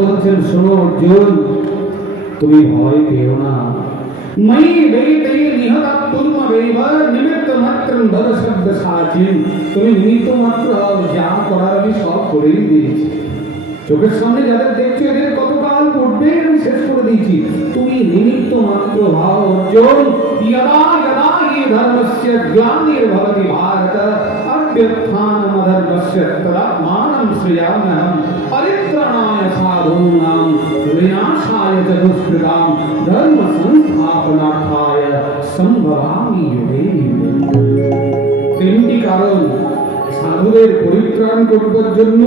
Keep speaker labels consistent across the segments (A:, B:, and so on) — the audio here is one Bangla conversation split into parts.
A: বলছেন শোনো অর্জুন তুমি ভয় পেও না মৈ বেদে নিহতা পূর্ব বেবার নিমিত্ত মাত্র ধর শব্দ সাচিন তুমি নিমিত্ত মাত্র যা করার আমি সব করেই দিয়েছি চোখের সামনে যাদের দেখছো এদের কতকাল পড়বে আমি শেষ করে দিয়েছি তুমি নিমিত্ত মাত্র ভাও অর্জুন ইয়াদা धर्मस्य ग्लानिर्भवति भारत अभ्युत्थानमधर्मस्य तदात्मानं श्रियाम्यहं परित्राणाय साधूनां विनाशाय च दुष्कृतां धर्मसंस्थापनार्थाय सम्भवामि युगे युगे তিনটি কারণ সাধুদের পরিত্রাণ করবার জন্য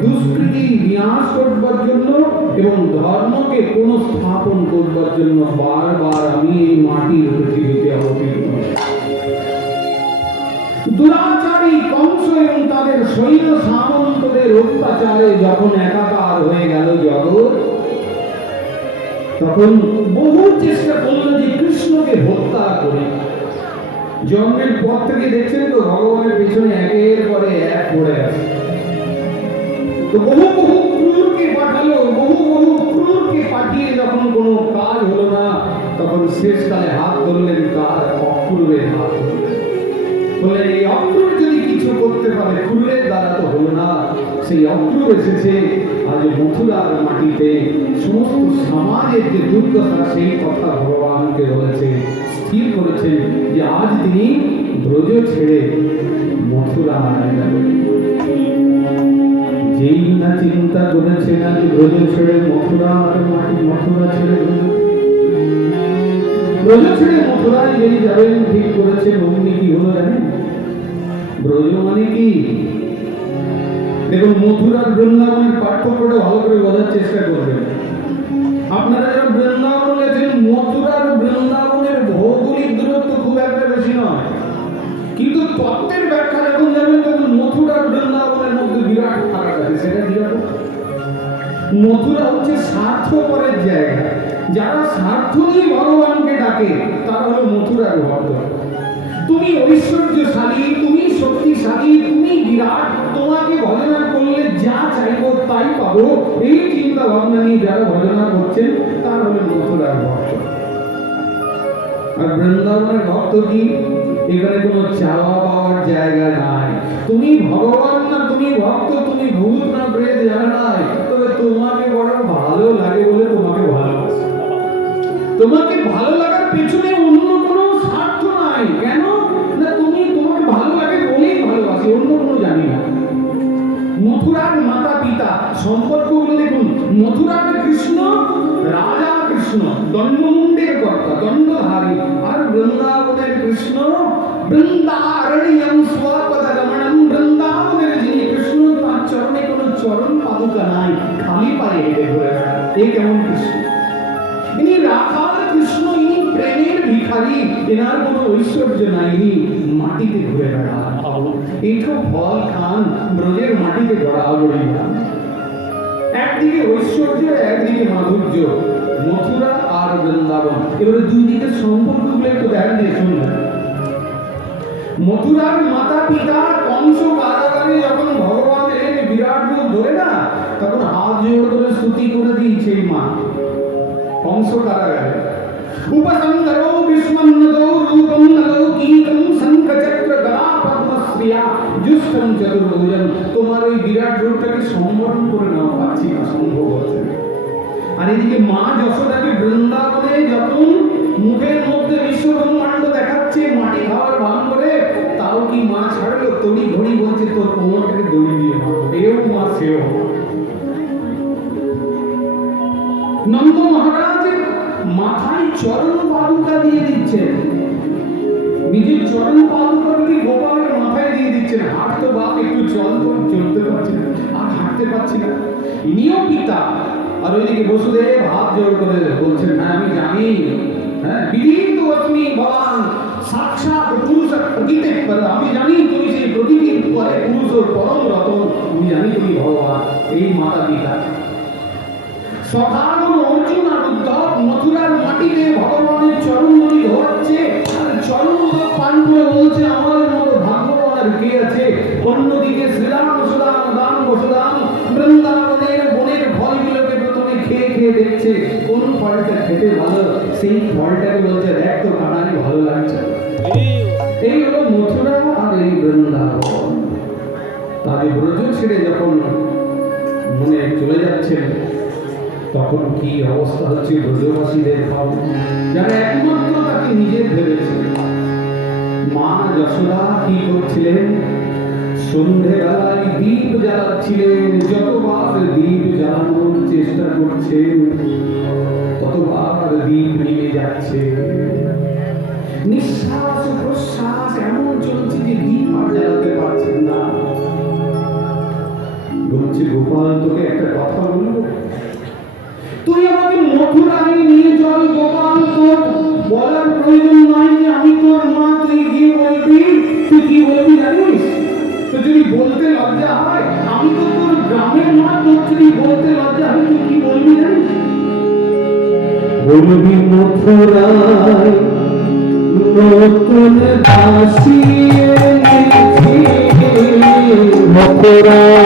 A: দুষ্কৃতি বিনাশ করবার জন্য এবং ধর্মকে পুনঃস্থাপন করবার জন্য বারবার আমি এই মাটির পৃথিবীতে অবতীর্ণ দুরাচারী কংস এবং তাদের সৈন্য সামন্তদের অত্যাচারে যখন একাকার হয়ে গেল জগৎ, তখন বহু চেষ্টা করল যে কৃষ্ণকে হত্যা করে। জন্মের পর থেকে দেখছেন তো ভগবানের পেছনে একের পরে এক পড়ে আছে। বহু বহু ক্রূরকে পাঠালো বহু বহু ক্রূরকে পাঠিয়ে যখন কোনো কাজ হলো না তখন শেষকালে হাত ধরলেন তার অক্রূরের হাত বললেন এই অক্রূর যদি কিছু করতে পারে ক্রূরের দ্বারা তো হলো না সেই অক্রূর এসেছে আজ মথুরার মাটিতে সমস্ত সমাজের যে দুর্দশা সেই কথা ভগবানকে বলেছে স্থির করেছেন যে আজ তিনি ব্রজ ছেড়ে মথুরা যাবেন যেই না চিন্তা করেছেন ছেড়ে মথুরা মথুরা ছেড়ে ব্রজ ছেড়ে মথুরায় যেই যাবেন, ঠিক করেছেন অমনি কি হলো জানেন? ব্রজ মানে কি? দেখুন, মথুরার বৃন্দাবনের পার্থক্যটা ভালো করে বোঝার চেষ্টা করবেন। আপনারা যারা বৃন্দাবন গেছেন, মথুরার বৃন্দাবনের ভৌগোলিক দূরত্ব খুব একটা বেশি নয়। কিন্তু তত্ত্বের ব্যাখ্যা যখন যাবেন তখন মথুরার বৃন্দাবনের মথুরা হচ্ছে স্বার্থপরের জায়গা। যারা স্বার্থ নিয়ে ভগবানকে ডাকে, তারা হলো মথুরার ভক্ত তুমি ঐশ্বর্যশালী, তুমি শক্তিশালী, তুমি বিরাট, তোমাকে ভজনা করলে যা চাইব তাই পাবো। এই চিন্তা ভাবনা নিয়ে যারা ভজনা করছেন, তারা হলো মথুরার ভক্ত আর বৃন্দাবনের ভক্ত কি? এখানে কোনো চাওয়া পাওয়ার জায়গা নাই। তুমি ভগবান তুমি ভক্ত, তুমি ভূত না প্রেত, জানা নাই তবে তোমাকে বড় ভালো লাগে বলে তোমাকে ভালোবাসে। তোমাকে ভালো লাগার পেছনে অন্য কোনো স্বার্থ নাই। কেন? না, তুমি তোমাকে ভালো লাগে বলেই ভালোবাসি, অন্য কোনো জানি না। মথুরার মাতা পিতা দেখুন। মথুরার কৃষ্ণ, রাজা কৃষ্ণ, দণ্ডমুণ্ডের কর্তা, দণ্ডধারী, আর বৃন্দাবনের কৃষ্ণ বৃন্দারণ্যম এনার কোনো ঐশ্বর্য নাইনি, মাটিতে ঘুরে বেড়ান এইটো ফল, খান ব্রজের মাটিতে গড়াগড়ি খান একদিকে ঐশ্বর্য, একদিকে মাধুর্য, মথুরা আর বৃন্দাবন। এবারে দুই দিকের সম্পর্কগুলো একটু দিয়ে শুনবেন মথুরার মাতা পিতা কংস কারাগারে যখন ভগবান এলেন বিরাট রূপ ধরে না, তখন হাত জোড় করে স্তুতি করে দিয়েছে মা। কংস কারাগারে। উপসংগরো বিস্মন্নদো রূপম নদো কীটম শঙ্খচক্র গলা পদ্মশ্রিয়া জুষ্টম চতুর্ভুজম তোমার ওই বিরাট রূপটাকে সম্বরণ করে নাও পাচ্ছি না সম্ভব আর এদিকে মা যশোদাকে বৃন্দাবনে যখন মুখের মধ্যে বিশ্ব ব্রহ্মাণ্ড দেখাচ্ছে, মাটি খাওয়ার ভান করে, তাও কি মা ছাড়লো? তড়ি ঘড়ি বলছে, তোর কোমরটাকে দড়ি দিয়ে এও মা সেও। নন্দ মহারাজের মাথায় চরণ পাদুকা দিয়ে দিচ্ছেন নিজের চরণ পাদুকাটি গোপালের মাথায় দিয়ে দিচ্ছেন হাঁটতো বাপ একটু চল তো চলতে পারছি না, আর হাঁটতে পারছি না। ইনিও পিতা। আর ওইদিকে বসুদেব হাত জোড় করে বলছেন হ্যাঁ আমি জানি। হ্যাঁ বিদিত অস্মি ভগবান সাক্ষাৎ পুরুষ প্রকৃতি আমি জানি তুমি সেই প্রকৃতির পরে পুরুষ ও পরম রতন আমি জানি তুমি ভগবান, এই মাতা পিতা সখাগণ অর্জুন মথুরার মাটিতে ভগবানের চরণমণি ধরছে, আর চরণ পাণ্ডবে বলছে, আমার মতো ভাগ্যবান আর কে আছে? অন্যদিকে শ্রীরাম সুদাম দাম বসুদাম বৃন্দাবনের বনের ফলগুলোকে খেয়ে দেখছে, কোন ফলটা খেতে ভালো? সেই ফলটাকে বলছে, দেখ তো কানালি ভালো লাগছে। এই হলো মথুরা আর এই বৃন্দাবন। তাদের ব্রজ ছেড়ে যখন মনে চলে যাচ্ছেন তখন কি অবস্থা হচ্ছে ব্রজবাসীদের ভাব? যারা একমাত্র তাকে নিজে ভেবেছে। মা যশোদা কি করছিলেন? সন্ধেবেলায় দীপ জ্বালাচ্ছিলেন, যতবার দীপ জ্বালানোর চেষ্টা করছেন, ততবার দীপ নিয়ে যাচ্ছে। যদি বলতে লজ্জা হয় তুই কি বলবি বলবি নতুন দাসী
B: মথুরায়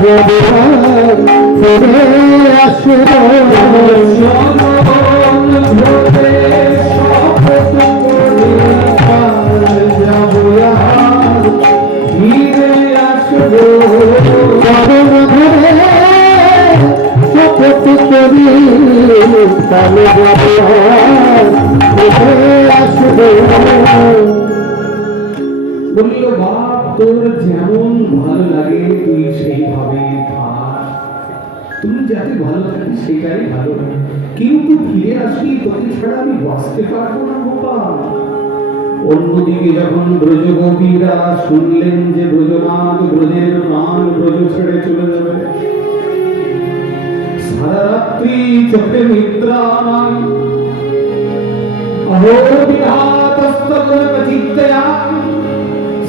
B: যদি ফিরে আসব তাহলে ফিরে আসব
A: বলল তোর যেমন ভালো লাগে, তুই সেইভাবে তুমি যাতে ভালো থাকি, সেটাই ভালো কিন্তু ফিরে আসবি তোকে ছাড়া আমি বাঁচতে পারব না, গোপাল। অন্যদিকে যখন ব্রজগোপীরা শুনলেন যে ব্রজনাথ ব্রজের মান ব্রজ ছেড়ে চলে যাবে, সারা রাত্রি চোখে নিদ্রা নাই। অহো বিধাতস্তগন চিত্তয়া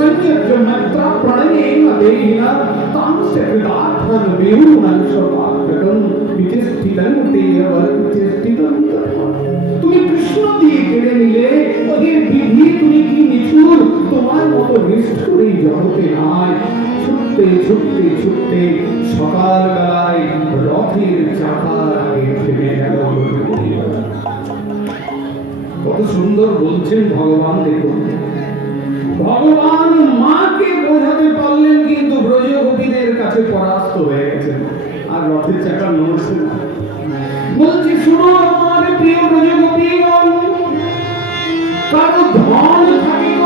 A: संयज्य मत्रा प्रणयेन देहिना तांस्य हृदार्थं विहुणं सपाकृतं विचेष्टितं ते विचेष्टितं তুমি কৃষ্ণ দিয়ে কেড়ে নিলে ওদের বিধি তুমি কি নিঠুর তোমার মতো নিষ্ঠুর এই জগতে নাই ছুটতে ছুটতে ছুটতে সকালবেলায় রথের চাকার আগে থেমে গেল কত সুন্দর বলছেন ভগবান দেখুন ভগবান মাকে বোঝাতে পারলেন কিন্তু ব্রজগোপীদের কাছে পরাস্ত হয়ে গেছেন। আর রথের চাকা নড়ছে না। বলছি, শুনো আমার প্রিয় ব্রজগোপীগণ, কারও ধন থাকে তো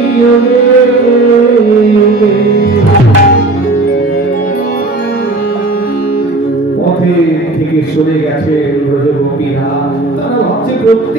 A: পথে থেকে সরে গেছে ব্রজগোপীরা তারা ভাবছে প্রত্যেক